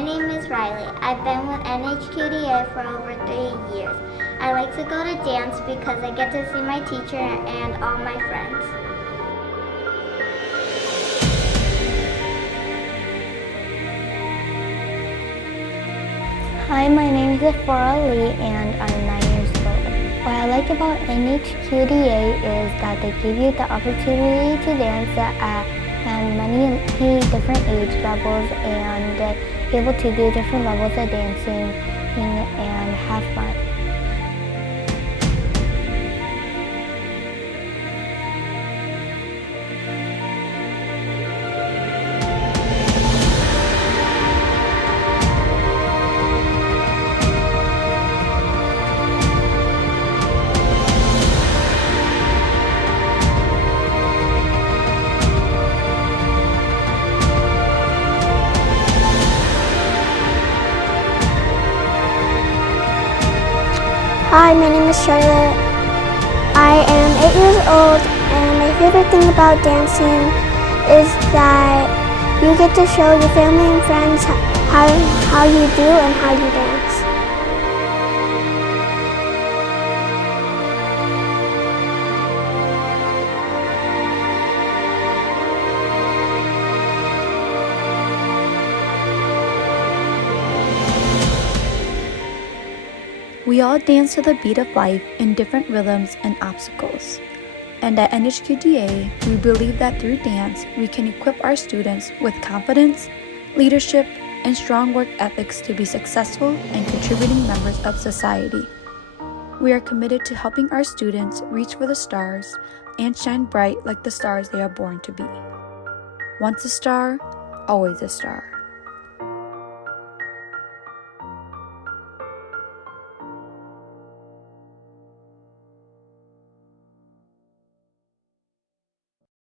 My name is Riley. I've been with NHQDA for over 3 years. I like to go to dance because I get to see my teacher and all my friends. Hi, my name is Afora Lee and I'm 9 years old. What I like about NHQDA is that they give you the opportunity to dance at many different age levels and able to do different levels of dancing and have fun. Hi, my name is Charlotte. I am 8 years old, and my favorite thing about dancing is that you get to show your family and friends how you do and how you dance. We all dance to the beat of life in different rhythms and obstacles. And at NHQDA, we believe that through dance, we can equip our students with confidence, leadership, and strong work ethics to be successful and contributing members of society. We are committed to helping our students reach for the stars and shine bright like the stars they are born to be. Once a star, always a star.